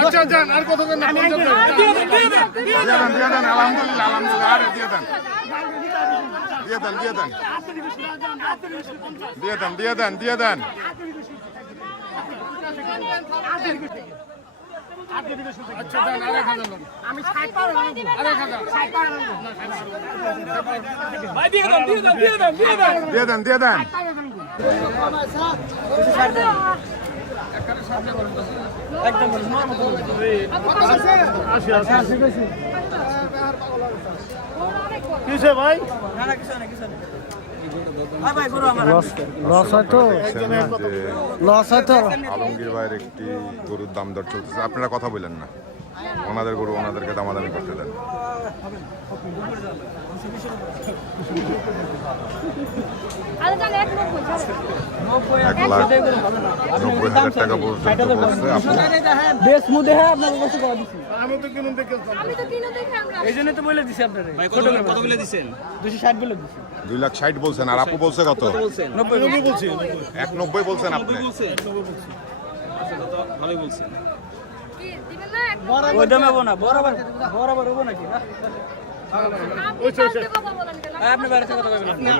আচ্ছা যান আর কত দেন দিয়ে দেন আলহামদুলিল্লাহ আলহামদুলিল্লাহ আরে দিয়ে দেন আচ্ছা দেন আরেক হাজার আমি 60 পার আরেক হাজার 60 পার ভাই দিয়ে দেন একদম কিসে ভাই আলমগীর ভাইয়ের একটি গরুর দাম দর চলতেছে, আপনারা কথা বললেন না, ওনাদের গরু ওনাদেরকে দামাদামি করতে দেন। ৳1,90,000 পর্যন্ত বলছে। আমি তো কিনুন দেখে এই জন্য তো বলে দিছি আপনারে কত বলে দিছেন 260 বলে দিছি 2,60,000 বলছেন আর আপু বলছে কত? 90 বলছি 1,90,000 বলছেন আপনি। ভালোই বলছেন কি দিবেন না ওই দামে হবো না বরাবর হবো নাকি না আপনি বাইরে কথা বলবেন না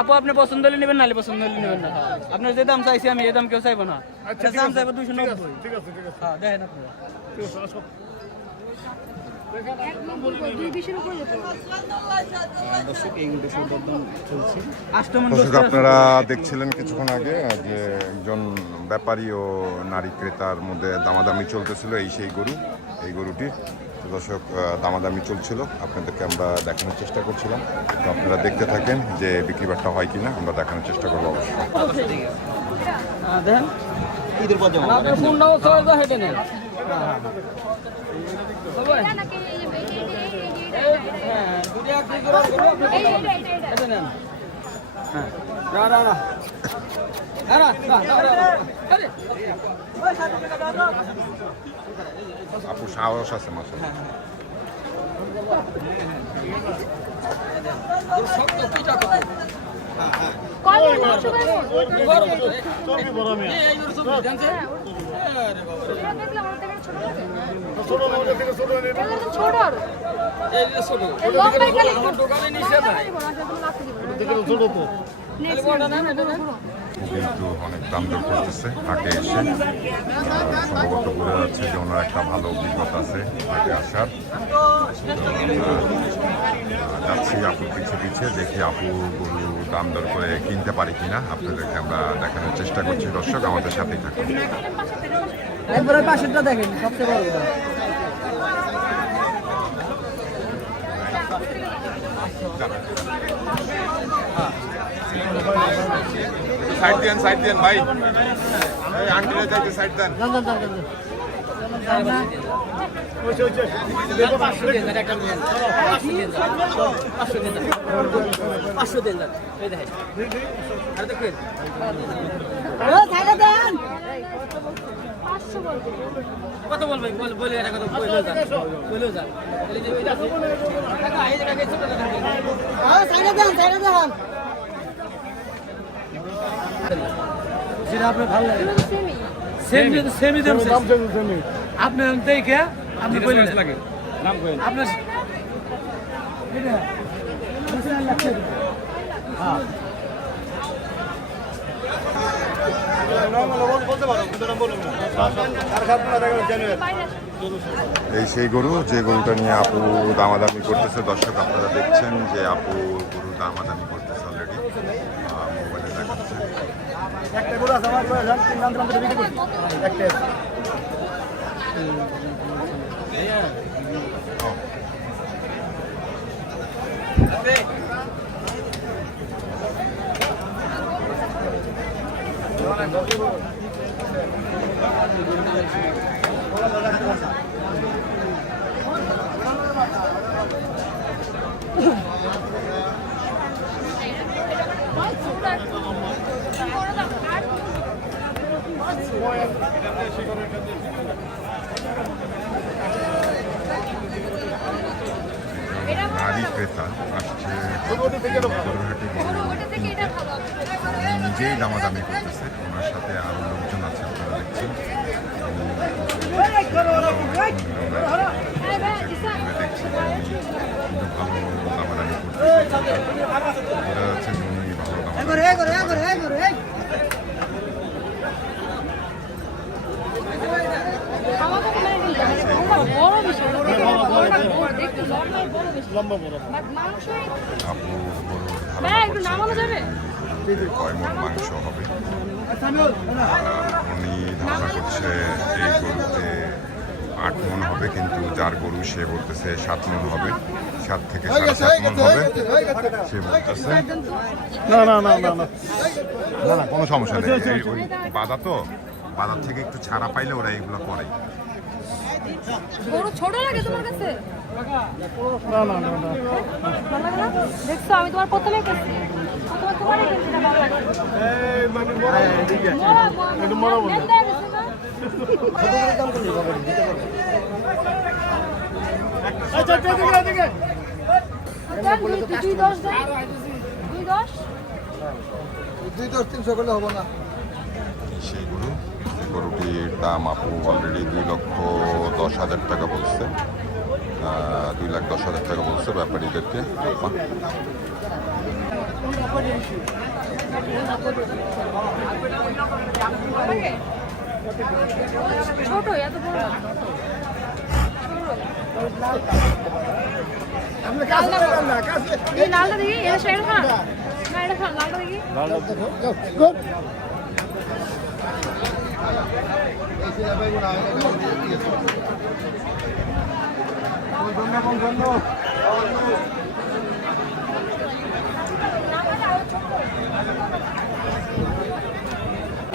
আপু আপনি পছন্দ হলে নেবেন নালে পছন্দ হলে নেবেন না আপনার যে দাম চাইছি আমি এই দাম কেউ চাইবো না আচ্ছা দাম চাইবো 290 ঠিক আছে হ্যাঁ দেখেন আপনারা ঠিক আছে আসো আপনারা দেখছিলেন কিছুক্ষণ আগে যে একজন ব্যাপারী ও নারী ক্রেতার মধ্যে দামাদামি চলতেছিল সেই গরু, এই গরুটি। দর্শক দামাদামি চলছিল, আপনাদেরকে আমরা দেখানোর চেষ্টা করছিলাম, তো আপনারা দেখতে থাকেন যে বিক্রি বাট্টা হয় কিনা, আমরা দেখানোর চেষ্টা করবো অবশ্যই। আপু সাহস আছে মাশাআল্লাহ। কিন্তু অনেক দাম দর করতেছে হাটে এসে, সম্ভবত বোঝা যাচ্ছে যে ওনার একটা ভালো অভিজ্ঞতা আছে হাটে আসার। যাচ্ছি আপুর পিছে দেখি আপু গরু দাম দর করে কিনতে পারি কিনা, আপনাদেরকে আমরা দেখানোর চেষ্টা করছি। দর্শক আমাদের সাথেই থাকুন। একবারে পাশেরটা দেখেন সবচেয়ে বড় সাইড দেন ভাই, আঙ্কেলের চাইতে সাইড দেন। কত বলবেন বলে এটা কত বলেও যান যেটা আপনার ভালো লাগে সেমি দাম আপনি দেখে আপনি বলে লাগে নাম করেন আপনার এই সেই গরু যে গরুটা নিয়ে আপু দামাদামি করতেছে। দর্শক আপনারা দেখছেন যে আপু গরু দামাদামি করতেছে অলরেডি, মোবাইলে দেখাচ্ছে। একটা গরু আছে আমার তিন দাম বিক্রি করছি একটা নারী ক্রেতা আসছে নিজেই দামাদামি করতেছে, ওনার সাথে আরো লোকজন আছে আপনারা দেখছেন। একটু লম্বা বড় বাট মাংস আপু গরুর হ্যাঁ ধারণা একটু করছে নামানো যাবে কয় মণ মাংস হবে। উনি ধারণা করছে এই গরুতে 8 মণ হবে, কিন্তু যার গরু সে বলতেছে 7 মণ হবে, 7 থেকে 7.5 মণ হবে সে বলতেছে। না না না না না না না কোনো সমস্যা নেই, এই ওই বাজার থেকে একটু ছাড়া পাইলে ওরা এইগুলো করে। গরু ছোট লাগে তোমার কাছে না না না না ভালো লাগে না দেখছো আমি তোমার প্রথমে করছি প্রথমে তোমারই কিনছি না ভালো লাগে এই মানে বড় একটু বড় বলো আচ্ছা এদিকে এদিকে দুই দশ দেন 300 করলে হবে না। সেই গরু, এই গরুটির দাম আপু অলরেডি 2,10,000 টাকা বলছে, 2,10,000 টাকা বলছে ব্যাপারীদেরকে। ছোট এত বড় না। এই লালটা দেখি এটা শেয়ার খান না এটা খান লালটা দেখি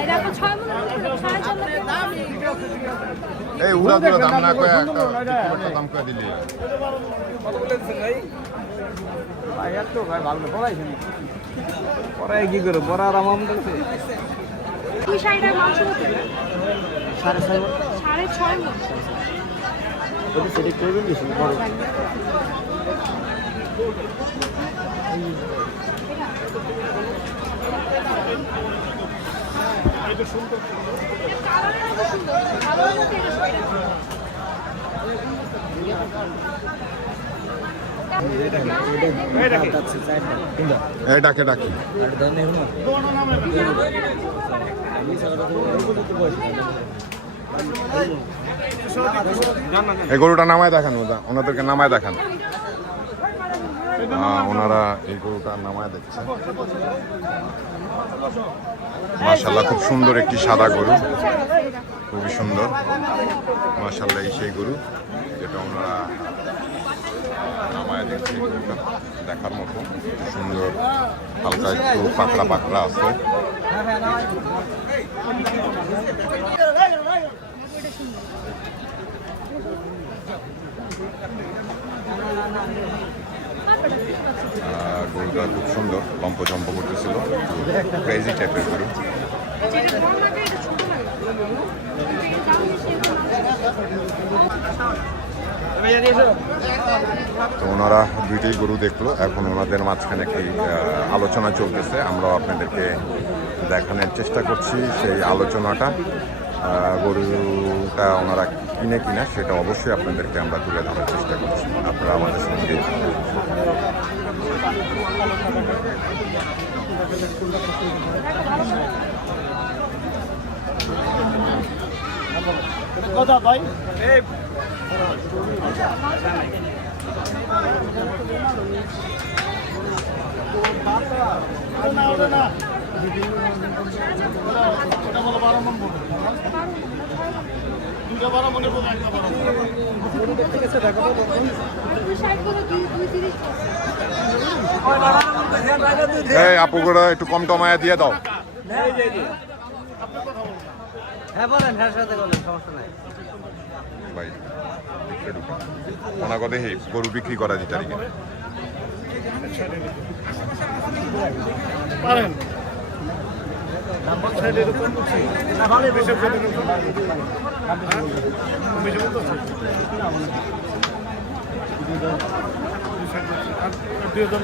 এটা আপনি 6 মণ 6.5 লাখ এই উড়া দুরা দাম না কয়ে একটা দাম কয়ে দিলি। দুই সাইডের মাংস হতে 6.5 মণ এই ডাকে ডাকি এই গরুটা নামায় দেখান, ওনাদেরকে নামায় দেখান। ওনারা এই গরুটা নামায় দেখছে। মাশাআল্লাহ খুব সুন্দর একটি সাদা গরু, খুবই সুন্দর মাশাআল্লাহ। এই সেই গরু যেটা ওনারা নামায় দেখছে, গরুটা দেখার মতো সুন্দর, হালকা একটু পাকড়া পাকড়া আছে। গরুটা খুব সুন্দর, লম্পজম্প করতেছিল, ক্রেজি টাইপের গরু। যেটা বড় লাগে এটা ছোট লাগে তো ওনারা দুইটাই গরু দেখলো, এখন ওনাদের মাঝখানে একটি আলোচনা চলতেছে, আমরাও আপনাদেরকে দেখানোর চেষ্টা করছি সেই আলোচনাটা। গরুটা ওনারা কিনে কিনা সেটা অবশ্যই আপনাদেরকে আমরা তুলে ধরার চেষ্টা করছি, আপনারা আমাদের সঙ্গে। কথা ভাই না ওটা না ওটা বলো 12 মণ বলো, দুটো 12 মণের বলো, একটা 12 মণ। দুই সাইড করে 2.30 এই আপু গরু একটু কম টমায়া দিয়ে দাও। হ্যাঁ বলেন, হ্যাঁ সাথে বলেন, সমস্যা নাই। ভাই ওনা কথা দেখি গরু বিক্রি করা যেতে পারি কিনা। পারেন সাইডে এরকম করছি না ভালো বেশি করে বেশি বলতেছে আর দিয়ে দাও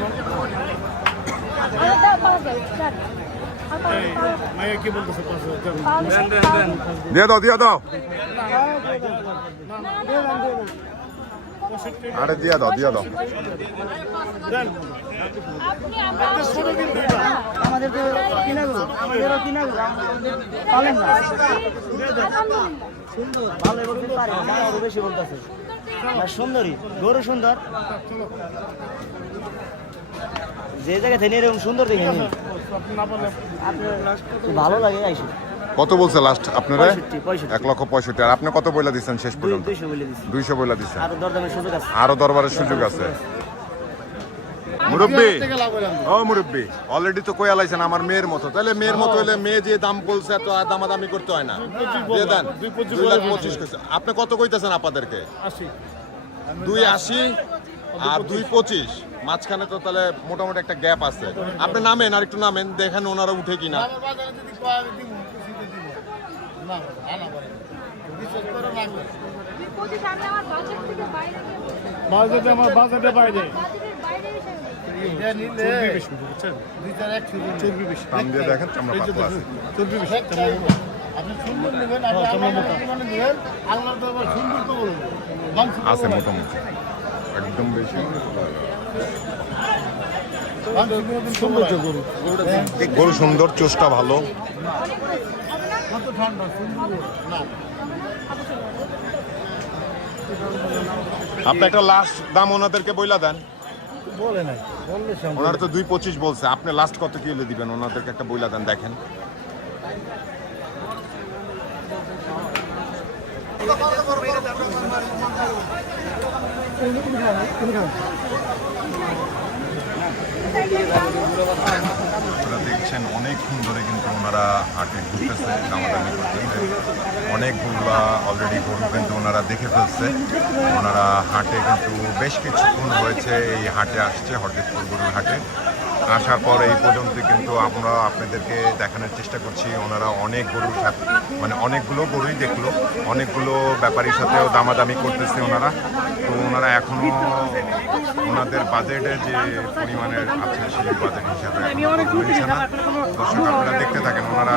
মায়া কি বলতেছে 5000 দিয়ে দাও দিয়ে দাও। আরে দিয়া দাও দিয়া দাও। আমাদের তো কিনা গরু, আমাদেরও কিনা গরু, আমাদের পালেন না। সুন্দর, ভালো বলতে পারে, দাম বেশি বলতেছে। সুন্দরী, গরু সুন্দর। যে জায়গা থেকে এরকম সুন্দর দেখে নিন। ভালো লাগে আইসি। কত বলছে লাস্ট আপনারা? 65। 1,65,000। আর আপনি কত বইলা দিচ্ছেন শেষ পর্যন্ত? 200 বলে দিছি। 200 বইলা দিচ্ছেন। আর দরদামের সুযোগ আছে। আরো দরবারের সুযোগ আছে। মুরব্বী, ও মুরব্বী, অলরেডি তো কইয়া লাইছেন আমার মেয়ের মতো। তাহলে মেয়ের মতো হলে মেয়ে যে দাম বলছে এত দামাদামি করতে হয় না। দিয়ে দেন 2,25,000 কইছে। আপনি কত কইতেছেন আপনাদেরকে? 2,80 আর 2,25। মাঝখানে তো তাহলে মোটামুটি একটা গ্যাপ আছে। আপনি নামেন, আর একটু নামেন, দেখেন ওনারা উঠে কিনা। বাজেটের বাইরে দাম দিয়ে দেখেন চামড়া পাতলা আছে। আছে মোটামুটি একদম বেশি। গরু সুন্দর, চোষটা ভালো। আপনি একটা লাস্ট দাম ওনাদেরকে বইলা দেন। ওনারা তো 2,25 বলছে, আপনি লাস্ট কত কি হলে দিবেন ওনাদেরকে একটা বইলা দেন দেখেন। আপনারা দেখছেন অনেকক্ষণ ধরে কিন্তু ওনারা হাটে ঘুরতেছে, দামাদামি করতেছে। অনেকগুলা অলরেডি গরু কিন্তু ওনারা দেখে ফেলছে। ওনারা হাটে কিন্তু বেশ কিছুক্ষণ হয়েছে এই হাটে আসছে, হরদেবপুর গরুর হাটে আসার পর এই পর্যন্ত কিন্তু আমরা আপনাদেরকে দেখানোর চেষ্টা করছি। ওনারা অনেক গরুর সাথে মানে অনেকগুলো গরুই দেখলো, অনেকগুলো ব্যাপারীর সাথেও দামাদামি করতেছে ওনারা। তো ওনারা এখনও ওনাদের বাজেটে যে পরিমাণের আছে সেই বাজেট হিসাবে মিলছে না। দর্শক আপনারা দেখতে থাকেন, ওনারা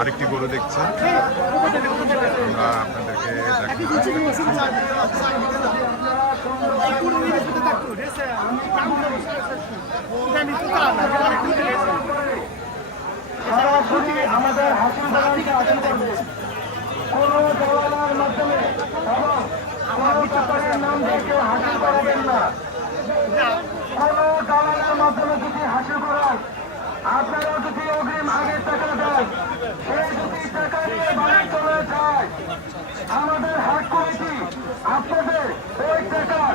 আরেকটি গরু দেখছে, আমরা আপনাদেরকে দেখানোর চেষ্টা করছি। আমাদের হাসিল বাগানকে আদান করবে কোনো দলালের মাধ্যমে এবং কোনো ব্যাপারের নাম দিয়ে কেউ হাসিল করাবেন না। কোনো দলালের মাধ্যমে যদি হাসিল করায় আপনারা যদি অগ্রিম আগের টাকা দেন, সেই যদি টাকা নিয়ে বাড়ি চলে যায়, আমাদের হাট কমিটি আপনাদের ওই টাকার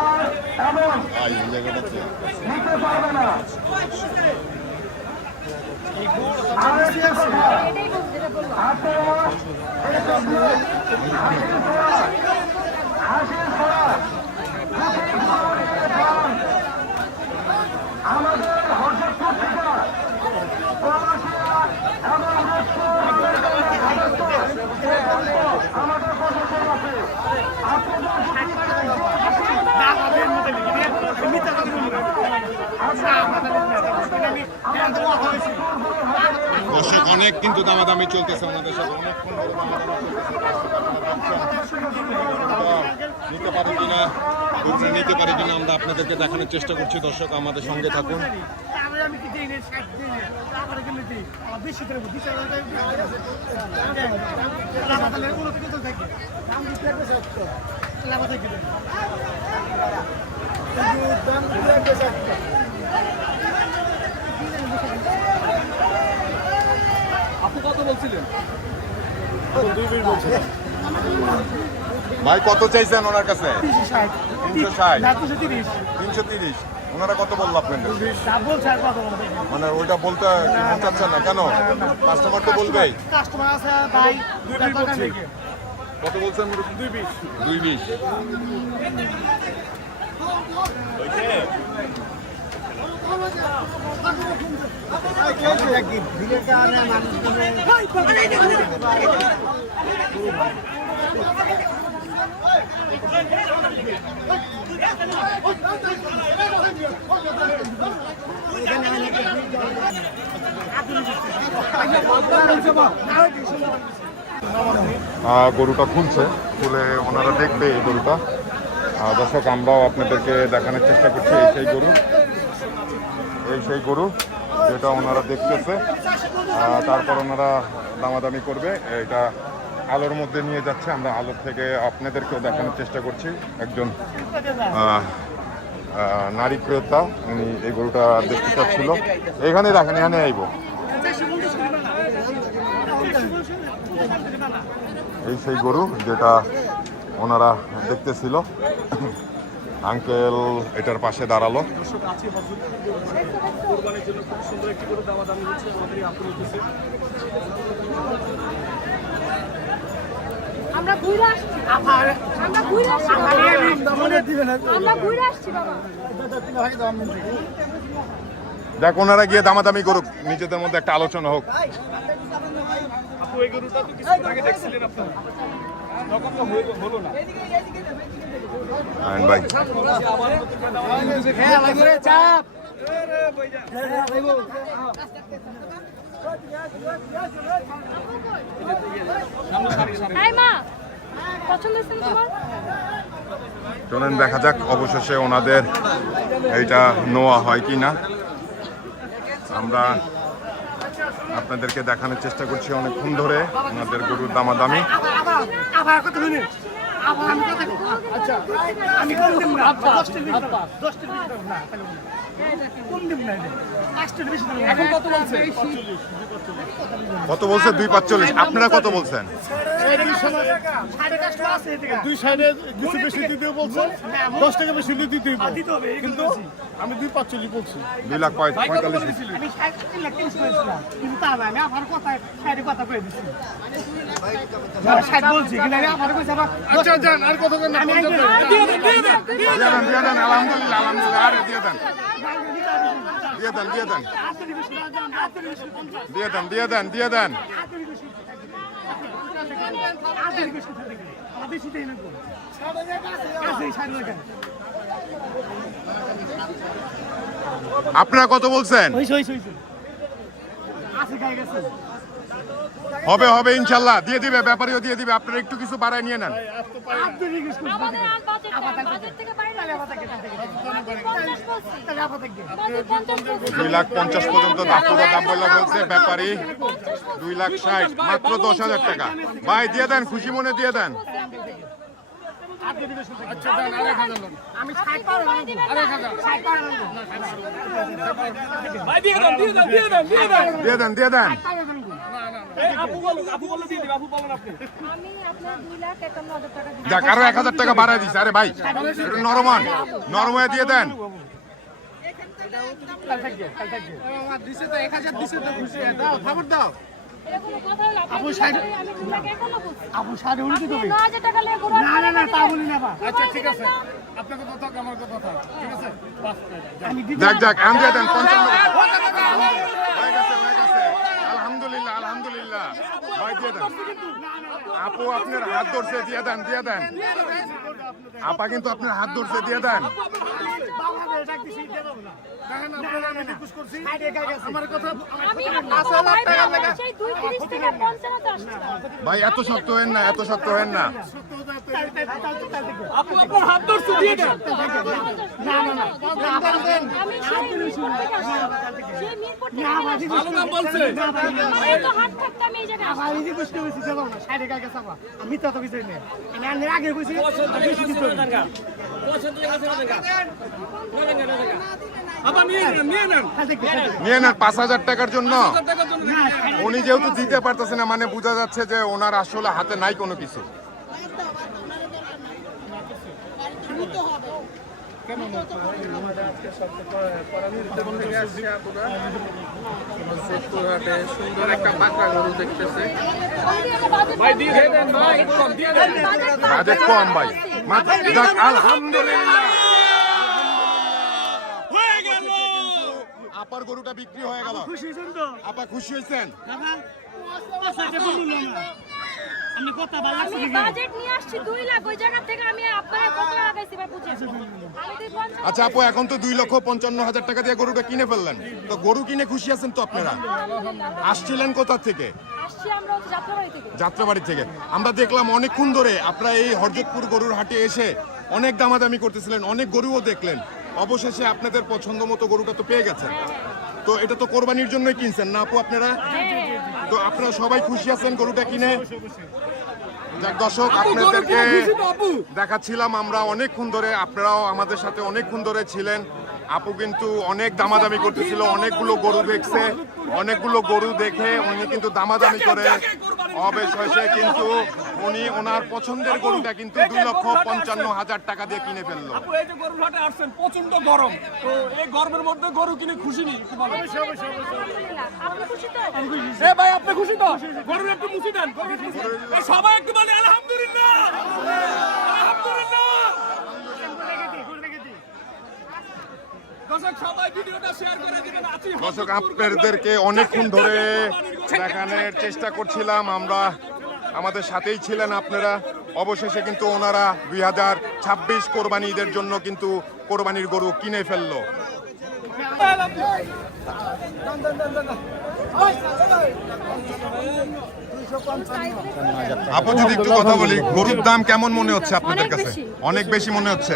আর এমন নিতে পারবে না। আমাদের হরদেবপুর থেকে আমাদের প্রশাসন আছে, দর্শক অনেক কিন্তু দামাদামি চলতেছে ওনাদের সাথে, অনেকক্ষণ নিতে পারে কিনা নিতে পারে কিনা আমরা আপনাদেরকে দেখানোর চেষ্টা করছি। দর্শক আমাদের সঙ্গে থাকুন। আপনি কত বলছিলেন? ভাই কত চাইছেন ওনার কাছে? 360, 330। ওনারা কত বললো আপনাদের? মানে ওইটা বলতে চাচ্ছেন না কেন? কাস্টমার তো বলবেই। কত বলছেন? 220। গরুটা খুলছে, খুলে ওনারা দেখবে এই গরুটা। দর্শক আমরাও আপনাদেরকে দেখানোর চেষ্টা করছি এই সেই গরু যেটা ওনারা দেখতেছে, তারপর ওনারা দামাদামি করবে। এটা আলোর মধ্যে নিয়ে যাচ্ছে, আমরা আলোর থেকে আপনাদেরকেও দেখানোর চেষ্টা করছি। একজন নারী ক্রেতা উনি এই গরুটা দেখতে চাচ্ছিল, এখানে রাখেন, এখানে আইব। এই সেই গরু যেটা ওনারা দেখতেছিল, আঙ্কেল এটার পাশে দাঁড়ালো। আমরা ঘুরে আসছি বাবা। দেখ ওনারা গিয়ে দামাদামি করুক, নিজেদের মধ্যে একটা আলোচনা হোক। ভাই চলেন দেখা যাক অবশেষে ওনাদের এইটা নেওয়া হয় কি না। আমরা আপনাদেরকে দেখানোর চেষ্টা করছি অনেকক্ষণ ধরে ওনাদের গরুর দামাদামি। কত বলছে? 2.45। আপনারা কত বলছেন? দুই সাইডে কিছু বেশি দিতে বলছে, 10 টাকা বেশি দিতে হবে, কিন্তু আমি 2.45 বলছি। 2,45,000 আচ্ছা যান, আর কত করে আলহামদুলিল্লাহ, আলহামদুলিল্লাহ, আরে দিয়ে দেন, দিয়ে দেন। আপনারা কত বলছেন? হবে হবে ইনশাল্লাহ, দিয়ে দিবে, ব্যাপারীও দিয়ে দিবে। আপনারা একটু কিছু বাড়ায় নিয়ে নেন। 2,50,000 পর্যন্ত দাপুরা দাম বলে বলছে ব্যাপারী। 2,60,000, মাত্র 10,000 টাকা। ভাই দিয়ে দেন, খুশি মনে দিয়ে দেন। দিয়ে দেন। যাক, আরো 1,000 টাকা বাড়াই দিচ্ছে। আরে ভাই নরমান দিয়ে দেন। যাক আম দিয়ে দেন। 55। আলহামদুলিল্লাহ, আলহামদুলিল্লাহ। ভাই দিয়ে দেন। আপু আপনার হাত ধরছে, দিয়ে দেন। আপা কিন্তু আপনার হাত ধরছে, দিয়ে দেন। ভাই এত শক্ত হেন না, আমি তো বিষয় নেই, আমি আগে বুঝি নিয়ে নেন 5,000 টাকার জন্য। উনি যেহেতু দিতে পারতেছে না, মানে বোঝা যাচ্ছে যে ওনার আসলে হাতে নাই কোনো কিছু। সুন্দর একটা পাকা গরু দেখতেছে। বাজেট কম ভাই, আলহামদুলিল্লাহ। আপার গরুটা বিক্রি হয়ে গেল। আপা খুশি হয়েছেন? আমি বাজেট নিয়ে আসছি 2 লাখ, ওই জায়গা থেকে আমি আপনারা কত লাগাইছি বা বুঝেন। আচ্ছা আপু, এখন তো 2,55,000 টাকা দিয়ে গরুটা কিনে ফেললেন, তো গরু কিনে খুশি আছেন তো আপনারা? আসছিলেন কোথা থেকে? আসছি আমরা যাত্রাবাড়ি থেকে। যাত্রাবাড়ি থেকে। আমরা দেখলাম অনেকক্ষণ ধরে আপনারা এই হরজতপুর গরুর হাটে এসে অনেক দামাদামি করতেছিলেন, অনেক গরুও দেখলেন, অবশেষে আপনাদের পছন্দ মতো গরুটা তো পেয়ে গেছেন। তো এটা তো কোরবানির জন্যই কিনছেন না আপু আপনারা? তো আপনারা সবাই খুশি আছেন গরুটা কিনে? যাক দর্শক, আপনাদেরকে দেখাচ্ছিলাম আমরা অনেকক্ষণ ধরে, আপনারাও আমাদের সাথে অনেকক্ষণ ধরে ছিলেন। আপু কিন্তু অনেক দামাদামি করতেছিল, অনেকগুলো গরু দেখছে, অনেকগুলো গরু দেখে উনি কিন্তু দামাদামি করে অবশেষে কিন্তু উনি ওনার পছন্দের গরুটা কিন্তু 2,55,000 টাকা দিয়ে কিনে ফেললো। এই যে গরুর হাটে আসছেন, প্রচন্ড গরম, তো এই গরমের মধ্যে গরু কিনে খুশি নি? আপনি খুশি তো? এ ভাই, আপনি খুশি তো? গরুর একটু মুছি দেন, এই সবাই একটু বলে আলহামদুলিল্লাহ, আলহামদুলিল্লাহ। দর্শক সবাই ভিডিওটা শেয়ার করে দিবেন। দর্শক, আপনাদেরকে অনেকক্ষণ ধরে দেখানোর চেষ্টা করছিলাম আমরা, আমাদের সাথেই ছিলেন আপনারা। অবশেষে কিন্তু ওনারা 2026 কোরবানি ঈদের জন্য কিন্তু কোরবানির গরু কিনে ফেললো। আপু যদি একটু কথা বলি, গরুর দাম কেমন মনে হচ্ছে আপনাদের কাছে? অনেক বেশি মনে হচ্ছে।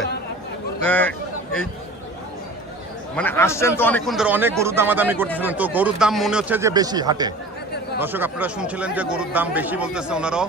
এই মানে আসছেন তো অনেকক্ষণ ধরে, অনেক গরুর দামাদামি করতেছিলেন, তো গরুর দাম মনে হচ্ছে যে বেশি হাটে। দর্শক, আপনারা শুনছিলেন যে গরুর দাম বেশি বলতেছে ওনারাও।